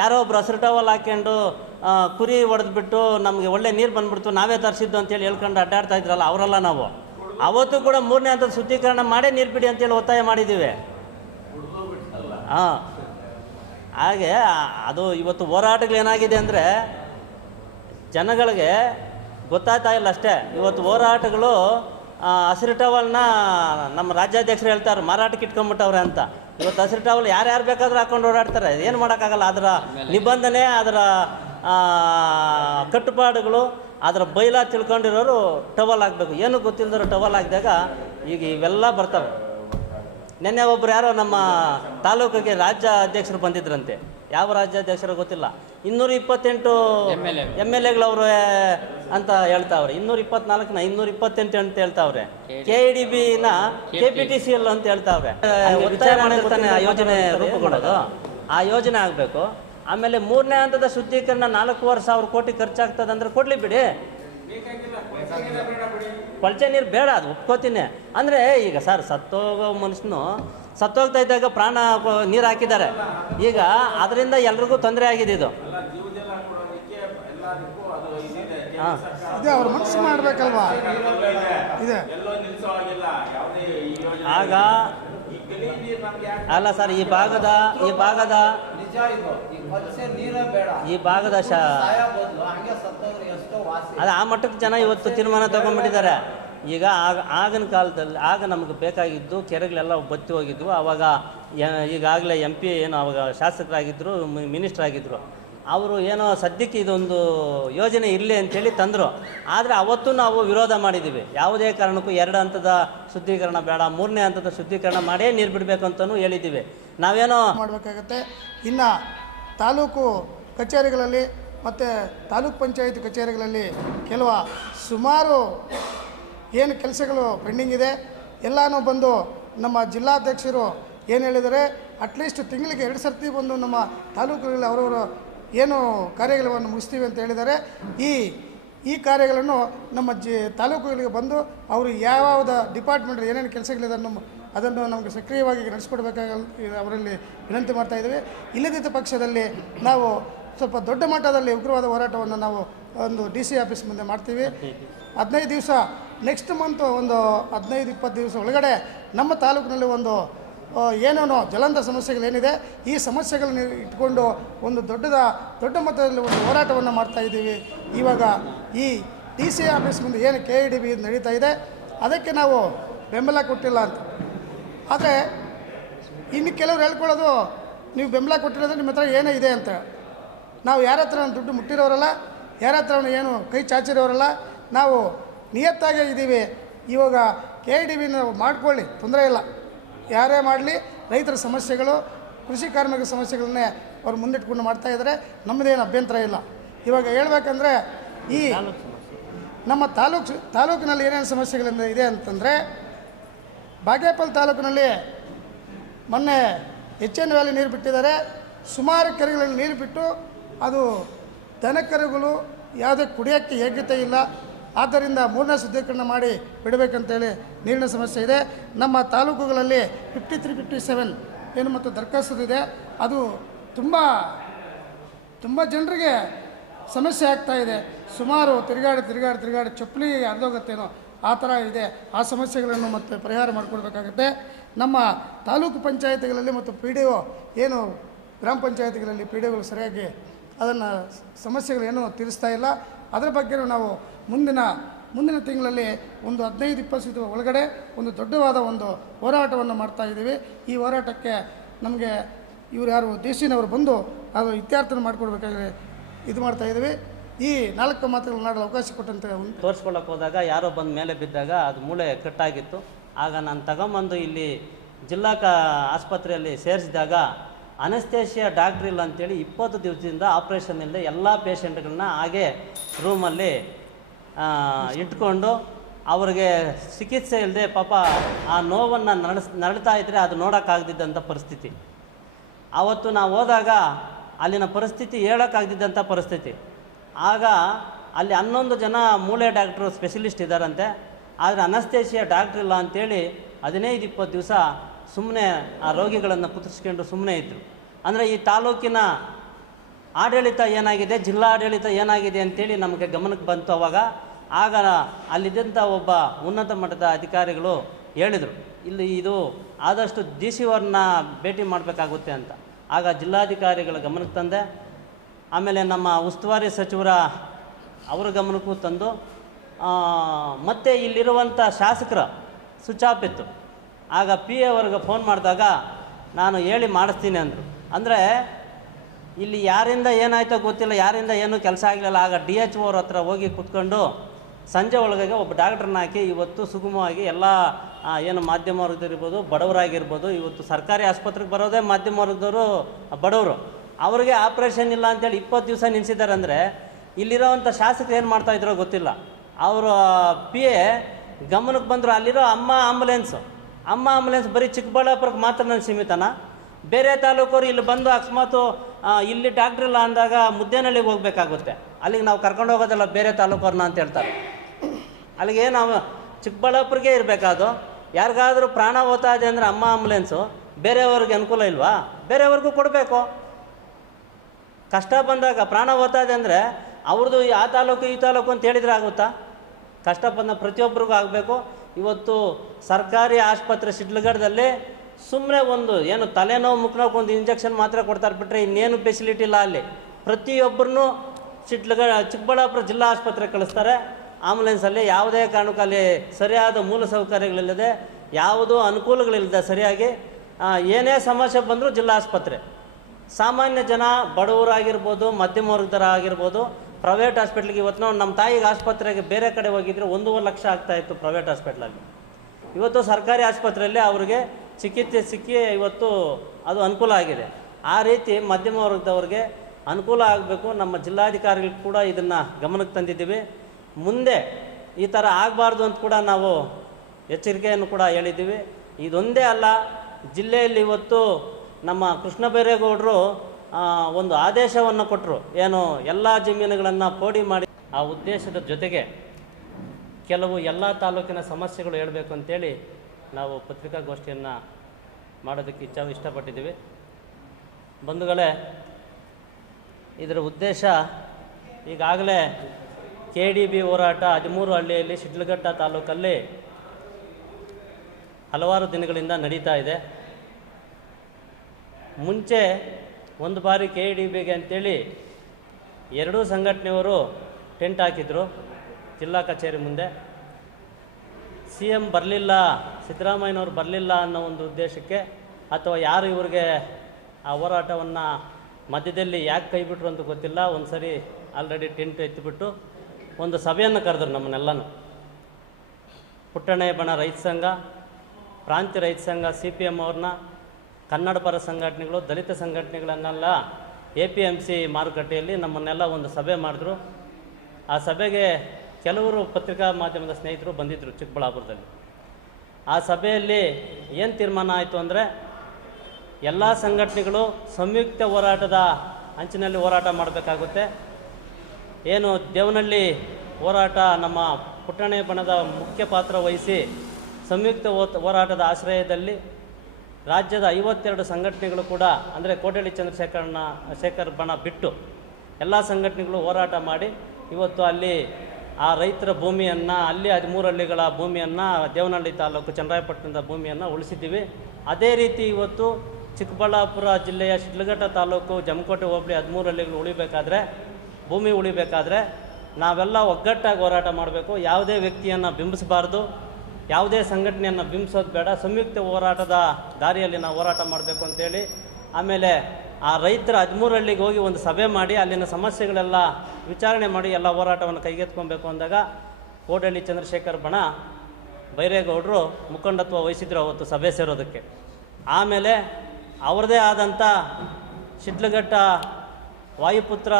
ಯಾರೋ ಒಬ್ರು ಹಸಿರು ಟವಲ್ ಹಾಕ್ಕೊಂಡು ಕುರಿ ಹೊಡೆದ್ಬಿಟ್ಟು ನಮಗೆ ಒಳ್ಳೆ ನೀರು ಬಂದ್ಬಿಡ್ತು ನಾವೇ ತರಿಸಿದ್ದು ಅಂತೇಳಿ ಹೇಳ್ಕೊಂಡು ಅಡ್ಡಾಡ್ತಾ ಇದ್ರಲ್ಲ ಅವರೆಲ್ಲ ನಾವು ಅವತ್ತು ಕೂಡ 3ನೇ ಹಂತದ ಶುದ್ಧೀಕರಣ ಮಾಡೇ ನೀರು ಬಿಡಿ ಅಂತೇಳಿ ಒತ್ತಾಯ ಮಾಡಿದ್ದೀವಿ. ಹಾಂ, ಹಾಗೆ ಅದು ಇವತ್ತು ಹೋರಾಟಗಳೇನಾಗಿದೆ ಅಂದರೆ ಜನಗಳಿಗೆ ಗೊತ್ತಾಗ್ತಾ ಇಲ್ಲ ಅಷ್ಟೇ. ಇವತ್ತು ಹೋರಾಟಗಳು ಹಸಿರು ಟವಲ್ನ ನಮ್ಮ ರಾಜ್ಯಾಧ್ಯಕ್ಷರು ಹೇಳ್ತಾರೆ ಮಾರಾಟಕ್ಕೆ ಇಟ್ಕೊಂಡ್ಬಿಟ್ಟವ್ರೆ ಅಂತ. ಇವತ್ತು ಹಸಿರು ಟವಲ್ ಯಾರ್ಯಾರು ಬೇಕಾದ್ರೂ ಹಾಕೊಂಡು ಓಡಾಡ್ತಾರೆ, ಏನು ಮಾಡೋಕ್ಕಾಗಲ್ಲ. ಅದರ ನಿಬಂಧನೆ, ಅದರ ಕಟ್ಟುಪಾಡುಗಳು, ಅದರ ಬೈಲ ತಿಳ್ಕೊಂಡಿರೋರು ಟವಲ್ ಹಾಕಬೇಕು. ಏನು ಗೊತ್ತಿಲ್ಲದವರು ಟವಲ್ ಹಾಕಿದಾಗ ಈಗ ಇವೆಲ್ಲ ಬರ್ತವೆ. ನಿನ್ನೆ ಒಬ್ಬರು ಯಾರೋ ನಮ್ಮ ತಾಲೂಕಿಗೆ ರಾಜ್ಯ ಅಧ್ಯಕ್ಷರು ಬಂದಿದ್ರಂತೆ, ಯಾವ ರಾಜ್ಯಾಧ್ಯಕ್ಷರು ಗೊತ್ತಿಲ್ಲ, 228 MLAಗಳವ್ರು ಅಂತ ಹೇಳ್ತಾವ್ರೆ. 224ನ 228 ಅಂತ ಹೇಳ್ತಾವ್ರೆ. KIDBನ KPTCL ಅಂತ ಹೇಳ್ತಾವ್ರೆ. ವಿಚಾರ ಮಾಡಿರ್ತಾನೆ ಆ ಯೋಜನೆ ರೂಪುಗೊಳ್ಳೋದು, ಆ ಯೋಜನೆ ಆಗಬೇಕು. ಆಮೇಲೆ 3ನೇ ಹಂತದ ಶುದ್ಧೀಕರಣ 4,500 ಕೋಟಿ ಖರ್ಚಾಗ್ತದೆ ಅಂದರೆ ಕೊಡ್ಲಿ ಬಿಡಿ, ಕೊಳಚೆ ನೀರು ಬೇಡ, ಅದು ಒಪ್ಕೋತೀನಿ. ಅಂದರೆ ಈಗ ಸರ್ ಸತ್ತೋಗೋ ಮನುಷ್ಯನು ಸತ್ತೋಗ್ತಾ ಇದ್ದಾಗ ಪ್ರಾಣ ನೀರು ಹಾಕಿದ್ದಾರೆ, ಈಗ ಅದರಿಂದ ಎಲ್ರಿಗೂ ತೊಂದರೆ ಆಗಿದೆ. ಇದು ಅವ್ರ ಮನಸ್ಸು ಮಾಡಬೇಕಲ್ವಾ ಇದೆ. ಆಗ ಅಲ್ಲ ಸರ್, ಈ ಭಾಗದ ಅದು ಆ ಮಟ್ಟಕ್ಕೆ ಜನ ಇವತ್ತು ತೀರ್ಮಾನ ತಗೊಂಡ್ಬಿಟ್ಟಿದ್ದಾರೆ. ಈಗ ಆಗಿನ ಕಾಲದಲ್ಲಿ ಆಗ ನಮಗೆ ಬೇಕಾಗಿದ್ದು ಕೆರೆಗಳೆಲ್ಲ ಬತ್ತಿ ಹೋಗಿದ್ವು. ಆವಾಗ ಈಗಾಗಲೇ MP ಏನು ಅವಾಗ ಶಾಸಕರಾಗಿದ್ದರು, ಮಿನಿಸ್ಟರ್ ಆಗಿದ್ದರು, ಅವರು ಏನೋ ಸದ್ಯಕ್ಕೆ ಇದೊಂದು ಯೋಜನೆ ಇರಲಿ ಅಂಥೇಳಿ ತಂದರು. ಆದರೆ ಅವತ್ತು ನಾವು ವಿರೋಧ ಮಾಡಿದ್ದೀವಿ. ಯಾವುದೇ ಕಾರಣಕ್ಕೂ 2 ಹಂತದ ಶುದ್ಧೀಕರಣ ಬೇಡ, 3ನೇ ಹಂತದ ಶುದ್ಧೀಕರಣ ಮಾಡೇ ನೀರು ಬಿಡಬೇಕು ಅಂತಲೂ ಹೇಳಿದ್ದೀವಿ. ನಾವೇನೋ ಮಾಡಬೇಕಾಗತ್ತೆ. ಇನ್ನು ತಾಲೂಕು ಕಚೇರಿಗಳಲ್ಲಿ ಮತ್ತು ತಾಲೂಕು ಪಂಚಾಯತ್ ಕಚೇರಿಗಳಲ್ಲಿ ಸುಮಾರು ಏನು ಕೆಲಸಗಳು ಪೆಂಡಿಂಗ್ ಇದೆ ಎಲ್ಲನೂ ಬಂದು ನಮ್ಮ ಜಿಲ್ಲಾಧ್ಯಕ್ಷರು ಏನು ಹೇಳಿದರೆ ಅಟ್ಲೀಸ್ಟ್ ತಿಂಗಳಿಗೆ 2 ಸರ್ತಿ ಬಂದು ನಮ್ಮ ತಾಲೂಕುಗಳಲ್ಲಿ ಅವರವರು ಏನು ಕಾರ್ಯಗಳನ್ನು ಮುಗಿಸ್ತೀವಿ ಅಂತ ಹೇಳಿದ್ದಾರೆ. ಈ ಕಾರ್ಯಗಳನ್ನು ನಮ್ಮ ತಾಲೂಕುಗಳಿಗೆ ಬಂದು ಅವರು ಯಾವ್ಯಾವ ಡಿಪಾರ್ಟ್ಮೆಂಟ್ ಏನೇನು ಕೆಲಸಗಳಿದೆ ಅದನ್ನು ನಮಗೆ ಸಕ್ರಿಯವಾಗಿ ನಡೆಸ್ಕೊಡ್ಬೇಕಾಗ ಅವರಲ್ಲಿ ವಿನಂತಿ ಮಾಡ್ತಾಯಿದ್ದೀವಿ. ಇಲ್ಲದಿದ್ದ ಪಕ್ಷದಲ್ಲಿ ನಾವು ಸ್ವಲ್ಪ ದೊಡ್ಡ ಮಟ್ಟದಲ್ಲಿ ಉಗ್ರವಾದ ಹೋರಾಟವನ್ನು ನಾವು ಒಂದು DC ಆಫೀಸ್ ಮುಂದೆ ಮಾಡ್ತೀವಿ. 15 ದಿವಸ ನೆಕ್ಸ್ಟ್ ಮಂತು ಒಂದು 15-20 ದಿವಸ ಒಳಗಡೆ ನಮ್ಮ ತಾಲೂಕಿನಲ್ಲಿ ಒಂದು ಏನೇನೋ ಜ್ವಲಂತ ಸಮಸ್ಯೆಗಳೇನಿದೆ ಈ ಸಮಸ್ಯೆಗಳನ್ನ ಇಟ್ಕೊಂಡು ಒಂದು ದೊಡ್ಡ ಮಟ್ಟದಲ್ಲಿ ಒಂದು ಹೋರಾಟವನ್ನು ಮಾಡ್ತಾಯಿದ್ದೀವಿ. ಇವಾಗ ಈ DC ಆಫೀಸ್ ಮುಂದೆ ಏನು KIDB ನಡೀತಾ ಇದೆ ಅದಕ್ಕೆ ನಾವು ಬೆಂಬಲ ಕೊಟ್ಟಿಲ್ಲ ಅಂತ. ಆದರೆ ಇನ್ನು ಕೆಲವ್ರು ಹೇಳ್ಕೊಳ್ಳೋದು ನೀವು ಬೆಂಬಲ ಕೊಟ್ಟಿರೋದು ನಿಮ್ಮ ಹತ್ರ ಏನೇ ಇದೆ ಅಂತ. ನಾವು ಯಾರ ಹತ್ರ ದುಡ್ಡು ಮುಟ್ಟಿರೋರಲ್ಲ, ಯಾರ ಹತ್ರ ಏನು ಕೈ ಚಾಚಿರೋರಲ್ಲ, ನಾವು ನಿಯತ್ತಾಗೇ ಇದ್ದೀವಿ. ಇವಾಗ KIDB ಮಾಡ್ಕೊಳ್ಳಿ, ತೊಂದರೆ ಇಲ್ಲ, ಯಾರೇ ಮಾಡಲಿ. ರೈತರ ಸಮಸ್ಯೆಗಳು, ಕೃಷಿ ಕಾರ್ಮಿಕರ ಸಮಸ್ಯೆಗಳನ್ನೇ ಅವ್ರು ಮುಂದಿಟ್ಕೊಂಡು ಮಾಡ್ತಾಯಿದ್ದಾರೆ, ನಮ್ಮದೇನು ಅಭ್ಯಂತರ ಇಲ್ಲ. ಇವಾಗ ಹೇಳ್ಬೇಕಂದ್ರೆ ಈ ನಮ್ಮ ತಾಲೂಕಿನಲ್ಲಿ ಏನೇನು ಸಮಸ್ಯೆಗಳಿಂದ ಇದೆ ಅಂತಂದರೆ, ಬಾಗೇಪಲ್ಲಿ ತಾಲೂಕಿನಲ್ಲಿ ಮೊನ್ನೆ HN ವ್ಯಾಲಿ ನೀರು ಬಿಟ್ಟಿದ್ದಾರೆ. ಸುಮಾರು ಕೆರೆಗಳಲ್ಲಿ ನೀರು ಬಿಟ್ಟು ಅದು ದನಕರುಗಳು ಯಾವುದೇ ಕುಡಿಯೋಕ್ಕೆ ಯೋಗ್ಯತೆ ಇಲ್ಲ. ಆದ್ದರಿಂದ 3ನೇ ಶುದ್ಧೀಕರಣ ಮಾಡಿ ಬಿಡಬೇಕಂತೇಳಿ ನೀರಿನ ಸಮಸ್ಯೆ ಇದೆ. ನಮ್ಮ ತಾಲೂಕುಗಳಲ್ಲಿ 53-57 ಏನು ಮತ್ತು ದರಖಾಸ್ತು ಇದೆ. ಅದು ತುಂಬ ಜನರಿಗೆ ಸಮಸ್ಯೆ ಆಗ್ತಾಯಿದೆ. ಸುಮಾರು ತಿರುಗಾಡಿ ಚಪ್ಪಲಿ ಅರ್ಧೋಗತ್ತೇನೋ ಆ ಥರ ಇದೆ. ಆ ಸಮಸ್ಯೆಗಳನ್ನು ಮತ್ತೆ ಪರಿಹಾರ ಮಾಡಿಕೊಡ್ಬೇಕಾಗುತ್ತೆ. ನಮ್ಮ ತಾಲೂಕು ಪಂಚಾಯತಿಗಳಲ್ಲಿ ಮತ್ತು PDO ಏನು ಗ್ರಾಮ ಪಂಚಾಯತಿಗಳಲ್ಲಿ PDOಗಳು ಸರಿಯಾಗಿ ಅದನ್ನು ಸಮಸ್ಯೆಗಳೇನು ತೀರಿಸ್ತಾ ಇಲ್ಲ. ಅದರ ಬಗ್ಗೆಯೂ ನಾವು ಮುಂದಿನ ತಿಂಗಳಲ್ಲಿ ಒಂದು 15-20 ಒಳಗಡೆ ಒಂದು ದೊಡ್ಡವಾದ ಒಂದು ಹೋರಾಟವನ್ನು ಮಾಡ್ತಾಯಿದ್ದೀವಿ. ಈ ಹೋರಾಟಕ್ಕೆ ನಮಗೆ ಇವರು ಯಾರು ದೇಶಿನವರು ಬಂದು ಅದು ಇತ್ಯರ್ಥ ಮಾಡಿಕೊಡ್ಬೇಕಾದ್ರೆ ಇದು ಮಾಡ್ತಾಯಿದ್ದೀವಿ. ಈ 4 ಮಾತುಗಳು ನಾಡಲು ಅವಕಾಶ ಕೊಟ್ಟಂತೆ ತೋರಿಸ್ಕೊಳ್ಳೋಕೆ ಹೋದಾಗ ಯಾರೋ ಬಂದು ಮೇಲೆ ಬಿದ್ದಾಗ ಅದು ಮೂಳೆ ಕಟ್ಟಾಗಿತ್ತು. ಆಗ ನಾನು ತಗೊಂಬಂದು ಇಲ್ಲಿ ಜಿಲ್ಲಾ ಆಸ್ಪತ್ರೆಯಲ್ಲಿ ಸೇರಿಸಿದಾಗ ಅನಸ್ತೇಷಿಯಾ ಡಾಕ್ಟ್ರ್ ಇಲ್ಲ ಅಂತೇಳಿ 20 ದಿವಸದಿಂದ ಆಪ್ರೇಷನ್ ಇಲ್ಲದೆ ಎಲ್ಲ ಪೇಷಂಟ್ಗಳನ್ನ ಹಾಗೆ ರೂಮಲ್ಲಿ ಇಟ್ಕೊಂಡು ಅವ್ರಿಗೆ ಚಿಕಿತ್ಸೆ ಇಲ್ಲದೆ ಪಾಪ ಆ ನೋವನ್ನು ನರಳ್ತಾ ಇದ್ದರೆ ಅದು ನೋಡೋಕ್ಕಾಗದಿದ್ದಂಥ ಪರಿಸ್ಥಿತಿ. ಆವತ್ತು ನಾವು ಹೋದಾಗ ಅಲ್ಲಿನ ಪರಿಸ್ಥಿತಿ ಹೇಳೋಕ್ಕಾಗದಿದ್ದಂಥ ಪರಿಸ್ಥಿತಿ. ಆಗ ಅಲ್ಲಿ 11 ಜನ ಮೂಳೆ ಡಾಕ್ಟ್ರು ಸ್ಪೆಷಲಿಸ್ಟ್ ಇದ್ದಾರಂತೆ. ಆದರೆ ಅನಸ್ತೇಷಿಯಾ ಡಾಕ್ಟ್ರ್ ಇಲ್ಲ ಅಂಥೇಳಿ 15-20 ದಿವಸ ಸುಮ್ಮನೆ ಆ ರೋಗಿಗಳನ್ನು ಕುತ್ತಿಸ್ಕೊಂಡು ಸುಮ್ಮನೆ ಇದ್ದರು. ಅಂದರೆ ಈ ತಾಲೂಕಿನ ಆಡಳಿತ ಏನಾಗಿದೆ, ಜಿಲ್ಲಾ ಆಡಳಿತ ಏನಾಗಿದೆ ಅಂತೇಳಿ ನಮಗೆ ಗಮನಕ್ಕೆ ಬಂತು. ಆಗ ಅಲ್ಲಿದ್ದಂಥ ಒಬ್ಬ ಉನ್ನತ ಮಟ್ಟದ ಅಧಿಕಾರಿಗಳು ಹೇಳಿದರು, ಇಲ್ಲಿ ಇದು ಆದಷ್ಟು ಡಿ ಸಿ ಅವ್ರನ್ನ ಭೇಟಿ ಮಾಡಬೇಕಾಗುತ್ತೆ ಅಂತ. ಆಗ ಜಿಲ್ಲಾಧಿಕಾರಿಗಳ ಗಮನಕ್ಕೆ ತಂದೆ, ಆಮೇಲೆ ನಮ್ಮ ಉಸ್ತುವಾರಿ ಸಚಿವರ ಅವರ ಗಮನಕ್ಕೂ ತಂದು, ಮತ್ತು ಇಲ್ಲಿರುವಂಥ ಶಾಸಕರ ಸ್ವಿಚ್ ಆಫ್ ಇತ್ತು. ಆಗ ಪಿ ಎ ಅವ್ರಿಗೆ ಫೋನ್ ಮಾಡಿದಾಗ ನಾನು ಹೇಳಿ ಮಾಡಿಸ್ತೀನಿ ಅಂದರು. ಅಂದರೆ ಇಲ್ಲಿ ಯಾರಿಂದ ಏನಾಯ್ತೋ ಗೊತ್ತಿಲ್ಲ, ಯಾರಿಂದ ಏನೂ ಕೆಲಸ ಆಗಲಿಲ್ಲ. ಆಗ ಡಿ ಎಚ್ ಅವ್ರ ಹತ್ರ ಹೋಗಿ ಕೂತ್ಕೊಂಡು ಸಂಜೆ ಒಳಗೆ ಒಬ್ಬ ಡಾಕ್ಟ್ರನ್ನ ಹಾಕಿ ಇವತ್ತು ಸುಗಮವಾಗಿ ಎಲ್ಲ ಏನು ಮಾಧ್ಯಮ ವರ್ಗದವ್ರಿರ್ಬೋದು, ಬಡವರಾಗಿರ್ಬೋದು, ಇವತ್ತು ಸರ್ಕಾರಿ ಆಸ್ಪತ್ರೆಗೆ ಬರೋದೇ ಮಾಧ್ಯಮ ವರ್ಗದವರು ಬಡವರು, ಅವ್ರಿಗೆ ಆಪ್ರೇಷನ್ ಇಲ್ಲ ಅಂತೇಳಿ 20 ದಿವಸ ನಿಲ್ಲಿಸಿದ್ದಾರೆ. ಅಂದರೆ ಇಲ್ಲಿರೋವಂಥ ಶಾಸಕರು ಏನು ಮಾಡ್ತಾಯಿದ್ರೋ ಗೊತ್ತಿಲ್ಲ. ಅವರು ಪಿ ಎ ಗಮನಕ್ಕೆ ಬಂದರು, ಅಲ್ಲಿರೋ ಅಮ್ಮ ಆಂಬುಲೆನ್ಸ್ ಬರೀ ಚಿಕ್ಕಬಳ್ಳಾಪುರಕ್ಕೆ ಮಾತ್ರ ನನ್ನ ಸೀಮಿತನ, ಬೇರೆ ತಾಲೂಕವರು ಇಲ್ಲಿ ಬಂದು ಅಕಸ್ಮಾತು ಇಲ್ಲಿ ಡಾಕ್ಟ್ರ್ ಇಲ್ಲ ಅಂದಾಗ ಮುದ್ದೇನಹಳ್ಳಿಗೆ ಹೋಗಬೇಕಾಗುತ್ತೆ, ಅಲ್ಲಿಗೆ ನಾವು ಕರ್ಕೊಂಡು ಹೋಗೋದಲ್ಲ ಬೇರೆ ತಾಲೂಕವ್ರನ್ನ ಅಂತ ಹೇಳ್ತಾರೆ. ಅಲ್ಲಿಗೆ ನಾವು ಚಿಕ್ಕಬಳ್ಳಾಪುರಿಗೆ ಇರಬೇಕಾದು. ಯಾರಿಗಾದರೂ ಪ್ರಾಣ ಹೋಗ್ತಾ ಇದೆ ಅಂದರೆ ಅಮ್ಮ ಆಂಬುಲೆನ್ಸು ಬೇರೆಯವ್ರಿಗೆ ಅನುಕೂಲ ಇಲ್ವಾ? ಬೇರೆಯವ್ರಿಗೂ ಕೊಡಬೇಕು. ಕಷ್ಟ ಬಂದಾಗ ಪ್ರಾಣ ಹೋಗ್ತಾ ಇದೆ ಅಂದರೆ ಅವ್ರದ್ದು ಆ ತಾಲೂಕು ಈ ತಾಲೂಕು ಅಂತ ಹೇಳಿದರೆ ಆಗುತ್ತಾ? ಕಷ್ಟ ಬಂದ ಪ್ರತಿಯೊಬ್ಬರಿಗೂ ಆಗಬೇಕು. ಇವತ್ತು ಸರ್ಕಾರಿ ಆಸ್ಪತ್ರೆ ಶಿಡ್ಲಘಟ್ಟದಲ್ಲಿ ಸುಮ್ಮನೆ ಒಂದು ಏನು ತಲೆನೋವು ಮುಖನೋವು ಒಂದು ಇಂಜೆಕ್ಷನ್ ಮಾತ್ರ ಕೊಡ್ತಾರೆ ಬಿಟ್ಟರೆ ಇನ್ನೇನು ಫೆಸಿಲಿಟಿ ಇಲ್ಲ. ಅಲ್ಲಿ ಪ್ರತಿಯೊಬ್ಬರನ್ನೂ ಚಿಕ್ಕಬಳ್ಳಾಪುರ ಜಿಲ್ಲಾ ಆಸ್ಪತ್ರೆಗೆ ಕಳಿಸ್ತಾರೆ. ಆಂಬುಲೆನ್ಸಲ್ಲಿ ಯಾವುದೇ ಕಾರಣಕ್ಕೂ ಅಲ್ಲಿ ಸರಿಯಾದ ಮೂಲ ಸೌಕರ್ಯಗಳಿಲ್ಲದೆ, ಯಾವುದೂ ಅನುಕೂಲಗಳಿಲ್ಲದೆ ಸರಿಯಾಗಿ ಏನೇ ಸಮಸ್ಯೆ ಬಂದರೂ ಜಿಲ್ಲಾ ಆಸ್ಪತ್ರೆ. ಸಾಮಾನ್ಯ ಜನ ಬಡವರಾಗಿರ್ಬೋದು, ಮಧ್ಯಮ ವರ್ಗದರ ಆಗಿರ್ಬೋದು, ಪ್ರೈವೇಟ್ ಹಾಸ್ಪಿಟ್ಲಿಗೆ ಇವತ್ತು ನೋಡಿ ನಮ್ಮ ತಾಯಿಗೆ ಆಸ್ಪತ್ರೆಗೆ ಬೇರೆ ಕಡೆ ಹೋಗಿದ್ರೆ 1.5 ಲಕ್ಷ ಆಗ್ತಾಯಿತ್ತು ಪ್ರೈವೇಟ್ ಹಾಸ್ಪಿಟ್ಲಲ್ಲಿ. ಇವತ್ತು ಸರ್ಕಾರಿ ಆಸ್ಪತ್ರೆಯಲ್ಲಿ ಅವ್ರಿಗೆ ಚಿಕಿತ್ಸೆ ಸಿಕ್ಕಿ ಇವತ್ತು ಅದು ಅನುಕೂಲ ಆಗಿದೆ. ಆ ರೀತಿ ಮಧ್ಯಮ ವರ್ಗದವ್ರಿಗೆ ಅನುಕೂಲ ಆಗಬೇಕು. ನಮ್ಮ ಜಿಲ್ಲಾಧಿಕಾರಿಗಳು ಕೂಡ ಇದನ್ನು ಗಮನಕ್ಕೆ ತಂದಿದ್ದೀವಿ. ಮುಂದೆ ಈ ಥರ ಆಗಬಾರ್ದು ಅಂತ ಕೂಡ ನಾವು ಎಚ್ಚರಿಕೆಯನ್ನು ಕೂಡ ಹೇಳಿದ್ದೀವಿ. ಇದೊಂದೇ ಅಲ್ಲ, ಜಿಲ್ಲೆಯಲ್ಲಿ ಇವತ್ತು ನಮ್ಮ ಕೃಷ್ಣ ಬೈರೇಗೌಡರು ಒಂದು ಆದೇಶವನ್ನು ಕೊಟ್ಟರು, ಏನು ಎಲ್ಲ ಜಮೀನುಗಳನ್ನು ಪೋಡಿ ಮಾಡಿ. ಆ ಉದ್ದೇಶದ ಜೊತೆಗೆ ಕೆಲವು ಎಲ್ಲ ತಾಲೂಕಿನ ಸಮಸ್ಯೆಗಳು ಹೇಳಬೇಕು ಅಂತೇಳಿ ನಾವು ಪತ್ರಿಕಾಗೋಷ್ಠಿಯನ್ನು ಮಾಡೋದಕ್ಕೆ ಇಷ್ಟಪಟ್ಟಿದ್ದೀವಿ. ಬಂಧುಗಳೇ, ಇದರ ಉದ್ದೇಶ ಈಗಾಗಲೇ KDB ಹೋರಾಟ 13 ಹಳ್ಳಿಯಲ್ಲಿ ಶಿಡ್ಲಘಟ್ಟ ತಾಲೂಕಲ್ಲಿ ಹಲವಾರು ದಿನಗಳಿಂದ ನಡೀತಾ ಇದೆ. ಮುಂಚೆ ಒಂದು ಬಾರಿ KDBಗೆ ಅಂತೇಳಿ 2 ಸಂಘಟನೆಯವರು ಟೆಂಟ್ ಹಾಕಿದ್ರು ಜಿಲ್ಲಾ ಕಚೇರಿ ಮುಂದೆ. CM ಬರಲಿಲ್ಲ, ಸಿದ್ದರಾಮಯ್ಯನವರು ಬರಲಿಲ್ಲ ಅನ್ನೋ ಒಂದು ಉದ್ದೇಶಕ್ಕೆ, ಅಥವಾ ಯಾರು ಇವ್ರಿಗೆ ಆ ಹೋರಾಟವನ್ನು ಮಧ್ಯದಲ್ಲಿ ಯಾಕೆ ಕೈ ಬಿಟ್ಟರು ಅಂತ ಗೊತ್ತಿಲ್ಲ, ಒಂದು ಸರಿ ಆಲ್ರೆಡಿ ಟೆಂಟ್ ಎತ್ತಿಬಿಟ್ಟು ಒಂದು ಸಭೆಯನ್ನು ಕರೆದ್ರು ನಮ್ಮನ್ನೆಲ್ಲನೂ. ಪುಟ್ಟಣ್ಣಯ್ಯ ಬಣ ರೈತ ಸಂಘ, ಪ್ರಾಂತ್ಯ ರೈತ ಸಂಘ, CPM ಅವ್ರನ್ನ, ಕನ್ನಡ ಪರ ಸಂಘಟನೆಗಳು, ದಲಿತ ಸಂಘಟನೆಗಳನ್ನೆಲ್ಲ APMC ಮಾರುಕಟ್ಟೆಯಲ್ಲಿ ನಮ್ಮನ್ನೆಲ್ಲ ಒಂದು ಸಭೆ ಮಾಡಿದ್ರು. ಆ ಸಭೆಗೆ ಕೆಲವರು ಪತ್ರಿಕಾ ಮಾಧ್ಯಮದ ಸ್ನೇಹಿತರು ಬಂದಿದ್ದರು ಚಿಕ್ಕಬಳ್ಳಾಪುರದಲ್ಲಿ. ಆ ಸಭೆಯಲ್ಲಿ ಏನು ತೀರ್ಮಾನ ಆಯಿತು ಅಂದರೆ, ಎಲ್ಲ ಸಂಘಟನೆಗಳು ಸಂಯುಕ್ತ ಹೋರಾಟದ ಅಂಚಿನಲ್ಲಿ ಹೋರಾಟ ಮಾಡಬೇಕಾಗುತ್ತೆ. ಏನು ದೇವನಹಳ್ಳಿ ಹೋರಾಟ ನಮ್ಮ ಪುಟ್ಟಣ್ಣಯ್ಯ ಬಣದ ಮುಖ್ಯ ಪಾತ್ರ ವಹಿಸಿ ಸಂಯುಕ್ತ ಹೋರಾಟದ ಆಶ್ರಯದಲ್ಲಿ ರಾಜ್ಯದ 52 ಸಂಘಟನೆಗಳು ಕೂಡ, ಅಂದರೆ ಕೋಟೆಳ್ಳಿ ಚಂದ್ರಶೇಖರ್ ಬಣ ಬಿಟ್ಟು ಎಲ್ಲ ಸಂಘಟನೆಗಳು ಹೋರಾಟ ಮಾಡಿ ಇವತ್ತು ಅಲ್ಲಿ ಆ ರೈತರ ಭೂಮಿಯನ್ನು, ಅಲ್ಲಿ 13 ಹಳ್ಳಿಗಳ ಭೂಮಿಯನ್ನು, ದೇವನಹಳ್ಳಿ ತಾಲೂಕು ಚನ್ನರಾಯಪಟ್ಟಣದ ಭೂಮಿಯನ್ನು ಉಳಿಸಿದ್ದೀವಿ. ಅದೇ ರೀತಿ ಇವತ್ತು ಚಿಕ್ಕಬಳ್ಳಾಪುರ ಜಿಲ್ಲೆಯ ಶಿಡ್ಲಘಟ್ಟ ತಾಲೂಕು ಜಮಕೋಟೆ ಹೋಬಳಿ 13 ಹಳ್ಳಿಗಳು ಉಳಿಬೇಕಾದ್ರೆ, ಭೂಮಿ ಉಳಿಬೇಕಾದ್ರೆ ನಾವೆಲ್ಲ ಒಗ್ಗಟ್ಟಾಗಿ ಹೋರಾಟ ಮಾಡಬೇಕು. ಯಾವುದೇ ವ್ಯಕ್ತಿಯನ್ನು ಬಿಂಬಿಸಬಾರ್ದು, ಯಾವುದೇ ಸಂಘಟನೆಯನ್ನು ಬಿಂಬಿಸೋದು ಬೇಡ. ಸಂಯುಕ್ತ ಹೋರಾಟದ ದಾರಿಯಲ್ಲಿ ನಾವು ಹೋರಾಟ ಮಾಡಬೇಕು ಅಂತೇಳಿ, ಆಮೇಲೆ ಆ ರೈತರ 13 ಹಳ್ಳಿಗೆ ಹೋಗಿ ಒಂದು ಸಭೆ ಮಾಡಿ ಅಲ್ಲಿನ ಸಮಸ್ಯೆಗಳೆಲ್ಲ ವಿಚಾರಣೆ ಮಾಡಿ ಎಲ್ಲ ಹೋರಾಟವನ್ನು ಕೈಗೆತ್ಕೊಬೇಕು ಅಂದಾಗ ಕೋಟೆಳ್ಳಿ ಚಂದ್ರಶೇಖರ್ ಬಣ ಬೈರೇಗೌಡರು ಮುಖಂಡತ್ವ ವಹಿಸಿದ್ರು ಅವತ್ತು ಸಭೆ ಸೇರೋದಕ್ಕೆ. ಆಮೇಲೆ ಅವ್ರದ್ದೇ ಆದಂಥ ಶಿಡ್ಲಘಟ್ಟ ವಾಯುಪುತ್ರ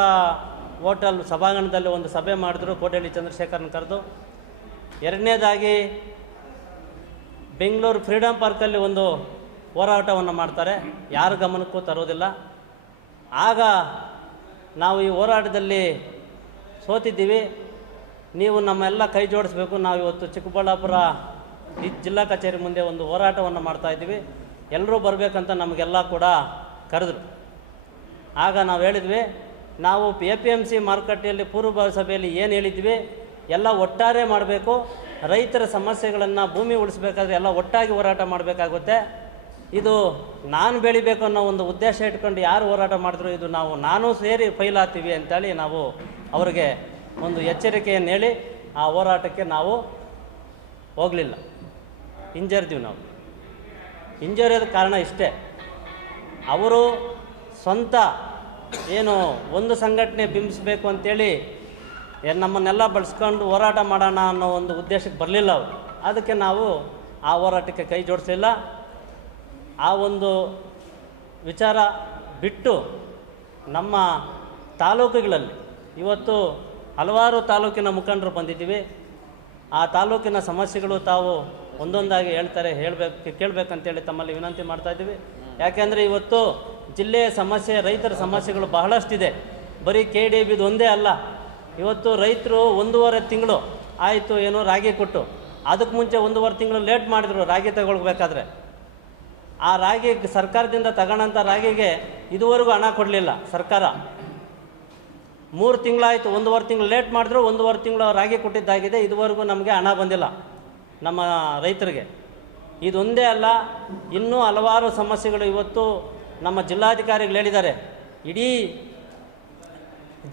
ಹೋಟೆಲ್ ಸಭಾಂಗಣದಲ್ಲಿ ಒಂದು ಸಭೆ ಮಾಡಿದ್ರು ಕೋಟೆಳ್ಳಿ ಚಂದ್ರಶೇಖರ್ನ ಕರೆದು. ಎರಡನೇದಾಗಿ ಬೆಂಗಳೂರು ಫ್ರೀಡಮ್ ಪಾರ್ಕಲ್ಲಿ ಒಂದು ಹೋರಾಟವನ್ನು ಮಾಡ್ತಾರೆ, ಯಾರ ಗಮನಕ್ಕೂ ತರೋದಿಲ್ಲ. ಆಗ ನಾವು ಈ ಹೋರಾಟದಲ್ಲಿ ಸೋತಿದ್ದೀವಿ, ನೀವು ನಮ್ಮೆಲ್ಲ ಕೈ ಜೋಡಿಸ್ಬೇಕು, ನಾವು ಇವತ್ತು ಚಿಕ್ಕಬಳ್ಳಾಪುರ ಜಿಲ್ಲಾ ಕಚೇರಿ ಮುಂದೆ ಒಂದು ಹೋರಾಟವನ್ನು ಮಾಡ್ತಾಯಿದ್ದೀವಿ, ಎಲ್ಲರೂ ಬರಬೇಕಂತ ನಮಗೆಲ್ಲ ಕೂಡ ಕರೆದ್ರು. ಆಗ ನಾವು ಹೇಳಿದ್ವಿ, ನಾವು APMC ಮಾರುಕಟ್ಟೆಯಲ್ಲಿ ಪೂರ್ವಭಾವಿ ಸಭೆಯಲ್ಲಿ ಏನು ಹೇಳಿದ್ವಿ, ಎಲ್ಲ ಒಟ್ಟಾರೆ ಮಾಡಬೇಕು. ರೈತರ ಸಮಸ್ಯೆಗಳನ್ನು ಭೂಮಿ ಉಳಿಸ್ಬೇಕಾದ್ರೆ ಎಲ್ಲ ಒಟ್ಟಾಗಿ ಹೋರಾಟ ಮಾಡಬೇಕಾಗುತ್ತೆ. ಇದು ನಾನು ಬೆಳಿಬೇಕು ಅನ್ನೋ ಒಂದು ಉದ್ದೇಶ ಇಟ್ಕೊಂಡು ಯಾರು ಹೋರಾಟ ಮಾಡಿದ್ರು ಇದು ನಾನು ಸೇರಿ ಫೈಲ್ ಆಗ್ತೀವಿ ಅಂತೇಳಿ ನಾವು ಅವರಿಗೆ ಒಂದು ಎಚ್ಚರಿಕೆಯನ್ನು ಹೇಳಿ ಆ ಹೋರಾಟಕ್ಕೆ ನಾವು ಹೋಗಲಿಲ್ಲ, ಹಿಂಜರಿದ್ವಿ. ನಾವು ಹಿಂಜರಿಯೋದ ಕಾರಣ ಇಷ್ಟೇ, ಅವರು ಸ್ವಂತ ಏನು ಒಂದು ಸಂಘಟನೆ ಬಿಂಬಿಸಬೇಕು ಅಂತೇಳಿ ನಮ್ಮನ್ನೆಲ್ಲ ಬಳಸ್ಕೊಂಡು ಹೋರಾಟ ಮಾಡೋಣ ಅನ್ನೋ ಒಂದು ಉದ್ದೇಶಕ್ಕೆ ಬರಲಿಲ್ಲ ಅವರು. ಅದಕ್ಕೆ ನಾವು ಆ ಹೋರಾಟಕ್ಕೆ ಕೈ ಜೋಡಿಸಲಿಲ್ಲ. ಆ ಒಂದು ವಿಚಾರ ಬಿಟ್ಟು ನಮ್ಮ ತಾಲೂಕುಗಳಲ್ಲಿ ಇವತ್ತು ಹಲವಾರು ತಾಲೂಕಿನ ಮುಖಂಡರು ಬಂದಿದ್ದೀವಿ. ಆ ತಾಲೂಕಿನ ಸಮಸ್ಯೆಗಳು ತಾವು ಒಂದೊಂದಾಗಿ ಹೇಳ್ತಾರೆ, ಕೇಳಬೇಕಂತೇಳಿ ತಮ್ಮಲ್ಲಿ ವಿನಂತಿ ಮಾಡ್ತಾಯಿದ್ದೀವಿ. ಯಾಕೆಂದರೆ ಇವತ್ತು ಜಿಲ್ಲೆಯ ಸಮಸ್ಯೆ, ರೈತರ ಸಮಸ್ಯೆಗಳು ಬಹಳಷ್ಟಿದೆ. ಬರೀ KDBದು ಒಂದೇ ಅಲ್ಲ. ಇವತ್ತು ರೈತರು 1.5 ತಿಂಗಳು ಆಯಿತು ಏನೋ ರಾಗಿ ಕೊಟ್ಟು, ಅದಕ್ಕೆ ಮುಂಚೆ 1.5 ತಿಂಗಳು ಲೇಟ್ ಮಾಡಿದ್ರು ರಾಗಿ ತಗೊಳ್ಬೇಕಾದ್ರೆ. ಆ ರಾಗಿ ಸರ್ಕಾರದಿಂದ ತಗೊಳ್ಳೋಂಥ ರಾಗಿಗೆ ಇದುವರೆಗೂ ಹಣ ಕೊಡಲಿಲ್ಲ ಸರ್ಕಾರ. 3 ತಿಂಗಳಾಯಿತು, 1.5 ತಿಂಗಳು ಲೇಟ್ ಮಾಡಿದ್ರು, 1.5 ತಿಂಗಳು ರಾಗಿ ಕೊಟ್ಟಿದ್ದಾಗಿದೆ, ಇದುವರೆಗೂ ನಮಗೆ ಹಣ ಬಂದಿಲ್ಲ ನಮ್ಮ ರೈತರಿಗೆ. ಇದೊಂದೇ ಅಲ್ಲ, ಇನ್ನೂ ಹಲವಾರು ಸಮಸ್ಯೆಗಳು ಇವತ್ತು ನಮ್ಮ ಜಿಲ್ಲಾಧಿಕಾರಿಗಳು ಹೇಳಿದ್ದಾರೆ. ಇಡೀ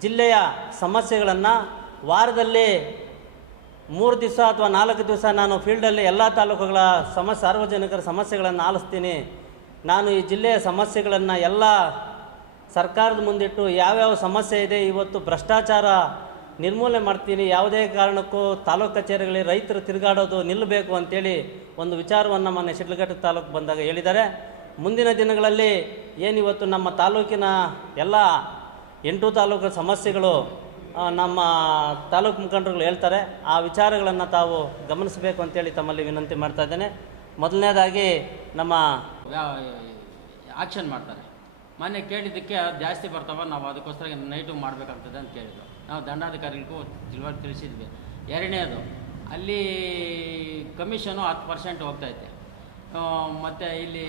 ಜಿಲ್ಲೆಯ ಸಮಸ್ಯೆಗಳನ್ನು ವಾರದಲ್ಲಿ 3 ದಿವಸ ಅಥವಾ 4 ದಿವಸ ನಾನು ಫೀಲ್ಡಲ್ಲಿ ಎಲ್ಲ ತಾಲೂಕುಗಳ ಸಾರ್ವಜನಿಕರ ಸಮಸ್ಯೆಗಳನ್ನು ಆಲಿಸ್ತೀನಿ. ನಾನು ಈ ಜಿಲ್ಲೆಯ ಸಮಸ್ಯೆಗಳನ್ನು ಎಲ್ಲ ಸರ್ಕಾರದ ಮುಂದಿಟ್ಟು ಯಾವ್ಯಾವ ಸಮಸ್ಯೆ ಇದೆ, ಇವತ್ತು ಭ್ರಷ್ಟಾಚಾರ ನಿರ್ಮೂಲನೆ ಮಾಡ್ತೀನಿ, ಯಾವುದೇ ಕಾರಣಕ್ಕೂ ತಾಲೂಕು ಕಚೇರಿಗಳಲ್ಲಿ ರೈತರು ತಿರುಗಾಡೋದು ನಿಲ್ಲಬೇಕು ಅಂತೇಳಿ ಒಂದು ವಿಚಾರವನ್ನು ಮೊನ್ನೆ ಶಿಡ್ಲಘಟ್ಟ ತಾಲೂಕು ಬಂದಾಗ ಹೇಳಿದ್ದಾರೆ. ಮುಂದಿನ ದಿನಗಳಲ್ಲಿ ಏನಿವತ್ತು ನಮ್ಮ ತಾಲೂಕಿನ ಎಲ್ಲ 8 ತಾಲೂಕು ಸಮಸ್ಯೆಗಳು ನಮ್ಮ ತಾಲೂಕು ಮುಖಂಡರುಗಳು ಹೇಳ್ತಾರೆ, ಆ ವಿಚಾರಗಳನ್ನು ತಾವು ಗಮನಿಸಬೇಕು ಅಂತೇಳಿ ತಮ್ಮಲ್ಲಿ ವಿನಂತಿ ಮಾಡ್ತಾ ಇದ್ದೇನೆ. ಮೊದಲನೇದಾಗಿ ನಮ್ಮ ಆಕ್ಷನ್ ಮಾಡ್ತಾರೆ. ಮೊನ್ನೆ ಕೇಳಿದ್ದಕ್ಕೆ ಜಾಸ್ತಿ ಬರ್ತಾವ, ನಾವು ಅದಕ್ಕೋಸ್ಕರ ನೈಟು ಮಾಡಬೇಕಂತದೆ ಅಂತ ಕೇಳಿದ್ರು. ನಾವು ದಂಡಾಧಿಕಾರಿಗಳಿಗೂ ತಿಳಿಸಿದ್ವಿ. ಎರಡನೇದು, ಅಲ್ಲಿ ಕಮಿಷನು 10% ಹೋಗ್ತೈತೆ. ಮತ್ತು ಇಲ್ಲಿ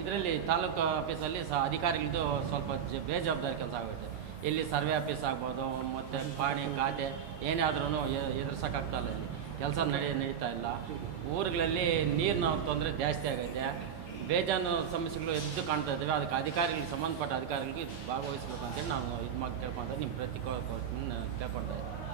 ಇದರಲ್ಲಿ ತಾಲೂಕು ಆಫೀಸಲ್ಲಿ ಅಧಿಕಾರಿಗಳದ್ದು ಸ್ವಲ್ಪ ಬೇಜವಾಬ್ದಾರಿ ಕೆಲಸ ಆಗುತ್ತೆ. ಇಲ್ಲಿ ಸರ್ವೆ ಆಫೀಸ್ ಆಗ್ಬೋದು, ಮತ್ತು ಪಾಣಿ ಖಾತೆ ಏನೇ ಆದ್ರೂ ಎದುರಿಸೋಕ್ಕಾಗ್ತಾಯಿಲ್ಲ. ಇಲ್ಲಿ ಕೆಲಸ ನಡೀತಾ ಇಲ್ಲ. ಊರುಗಳಲ್ಲಿ ನೀರಿನ ತೊಂದರೆ ಜಾಸ್ತಿ ಆಗೈತೆ. ಬೇಜಾನು ಸಮಸ್ಯೆಗಳು ಎದ್ದು ಕಾಣ್ತಾ ಇದ್ದಾವೆ. ಅದಕ್ಕೆ ಅಧಿಕಾರಿಗಳಿಗೆ, ಸಂಬಂಧಪಟ್ಟ ಅಧಿಕಾರಿಗಳಿಗೆ ಭಾಗವಹಿಸಬೇಕು ಅಂತೇಳಿ ನಾವು ಇದು ಮಾಡಿ ಕೇಳ್ಕೊಂಡ್ರೆ ನಿಮ್ಮ ಕೇಳ್ಕೊಳ್ತಾ ಇದ್ದೀವಿ.